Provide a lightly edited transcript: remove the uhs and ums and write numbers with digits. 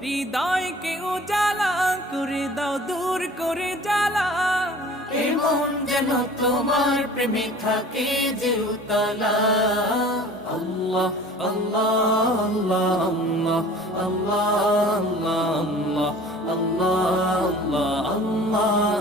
হৃদয়কে উজালা করে দাও, দূর করে জ্বালা। এমন যেন তোমার প্রেমে থাকে যে উতলা। আল্লাহ আল্লাহ আল্লাহ আল্লাহ আল্লাহ আল্লাহ আল্লাহ আল্লাহ আল্লাহ